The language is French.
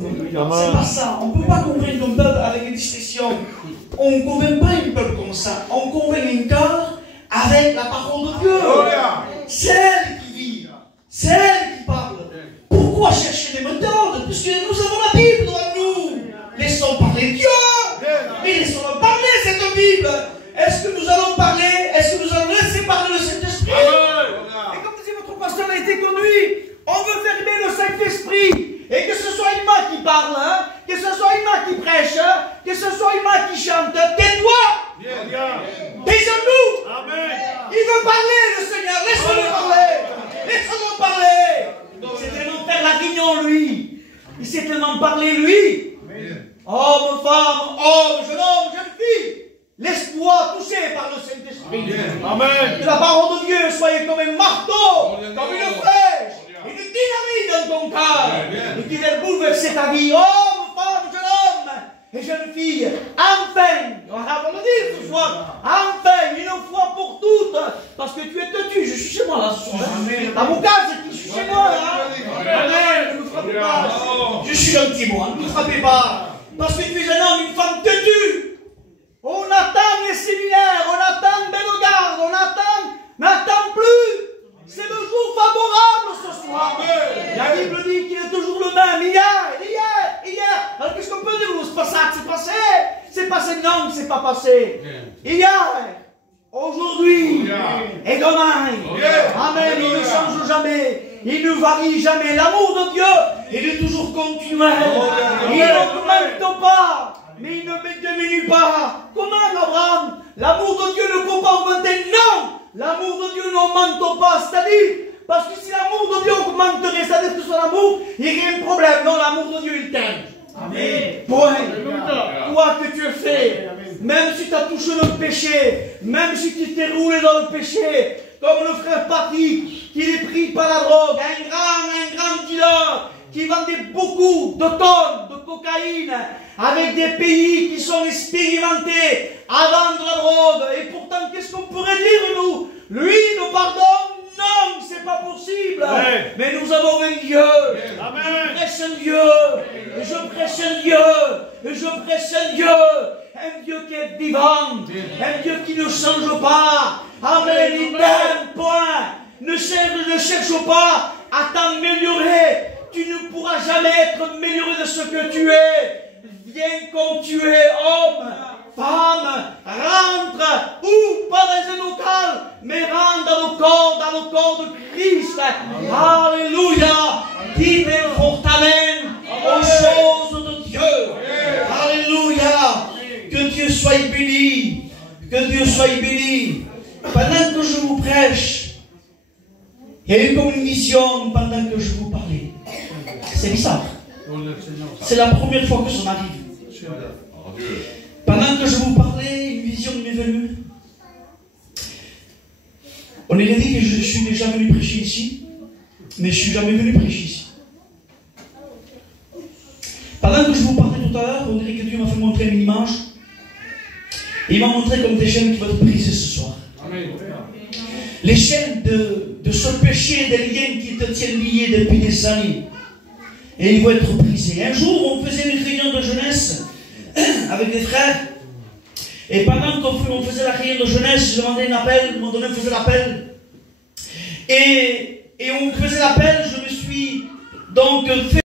C'est pas ça. On ne peut pas convaincre un peuple avec une discussion. On ne convainc pas un peuple comme ça. On convainc un cœur avec la parole de Dieu. C'est elle qui vit. C'est elle qui parle. Pourquoi chercher des méthodes? Puisque nous avons la Bible devant nous. Laissons parler Dieu. Et laissons-le parler cette Bible. Est-ce que nous allons parler? Est-ce que nous allons laisser parler le Saint-Esprit? Et comme disait votre pasteur a été conduit, on veut faire aimer le Saint-Esprit. Et que ce soit une main qui parle, hein, que ce soit une main qui prêche, hein, que ce soit une main qui chante. Tais-toi! Tes genoux! Il veut parler, le Seigneur. Laisse-le parler. Laisse-le parler. C'est tellement faire la guignon, lui. Il sait tellement parler, lui. Homme, femme, homme, jeune fille. Laisse-toi toucher par le Saint-Esprit. Que la parole de Dieu soit comme un marteau, comme une flèche, une dynamite dans ton cœur, et qu'il vienne bouleverser ta vie. Homme, femme, jeune homme et jeune fille. Enfin, on va le dire ce soir, enfin, une fois pour toutes, parce que tu es têtu. Je suis chez moi là ce soir. À mon cas, c'est qui je suis chez moi là. Amen, ne me frappez pas. Je suis gentil, moi, ne me frappez pas. Parce que tu es un homme, une femme têtue. On attend les séminaires, on attend Bellegarde, on n'attend plus. C'est le jour favorable ce soir. La Bible dit qu'il est toujours le même. Hier. Alors qu'est-ce qu'on peut dire? C'est pas ça, c'est passé. C'est passé, non, c'est pas passé. Hier, aujourd'hui et demain. Amen, il ne change jamais. Il ne varie jamais. L'amour de Dieu, il est toujours continuel. Il n'augmente pas. Mais il ne diminue pas. Comment, Abraham? L'amour de Dieu ne peut pas augmenter. Non! L'amour de Dieu n'augmente pas. C'est-à-dire, parce que si l'amour de Dieu augmenterait, c'est-à-dire que son amour, il y aurait un problème. Non, l'amour de Dieu, il t'aime. Amen. Point. Toi que tu es fait, même si tu as touché le péché, même si tu t'es roulé dans le péché, comme le frère Patrick, qui est pris par la drogue, un grand dealer, qui vendait beaucoup de tonnes de cocaïne avec des pays qui sont expérimentés à vendre la drogue. Et pourtant, qu'est-ce qu'on pourrait dire, nous? Lui nous pardonne? Non, c'est pas possible. Mais nous avons un Dieu. Je prêche un Dieu. Je prêche un Dieu. Je prêche un Dieu. Un Dieu qui est vivant. Un Dieu qui ne change pas. Amen. Il t'aime, point. Ne cherche pas à t'améliorer. Tu ne pourras jamais être amélioré de ce que tu es. Viens comme tu es, homme, femme, rentre, ou pas dans un local, mais rentre dans le corps de Christ. Alléluia. Dis bien fort amen aux choses de Dieu. Alléluia. Que Dieu soit béni. Que Dieu soit béni. Pendant que je vous prêche, il y a eu comme une vision pendant que je vous parlais. C'est bizarre. C'est la première fois que ça m'arrive. Pendant que je vous parlais, une vision m'est venue. On aurait dit que je suis déjà venu prêcher ici, mais je ne suis jamais venu prêcher ici. Pendant que je vous parlais tout à l'heure, on dirait que Dieu m'a fait montrer une image. Et il m'a montré comme des chaînes qui vont être brisées ce soir. Les chaînes de ce péché, des liens qui te tiennent liés depuis des années. Et ils vont être brisés. Un jour, on faisait une réunion de jeunesse avec des frères. Et pendant qu'on faisait la réunion de jeunesse, je demandais un appel. À un moment donné, on faisait l'appel. Et on faisait l'appel, je me suis donc fait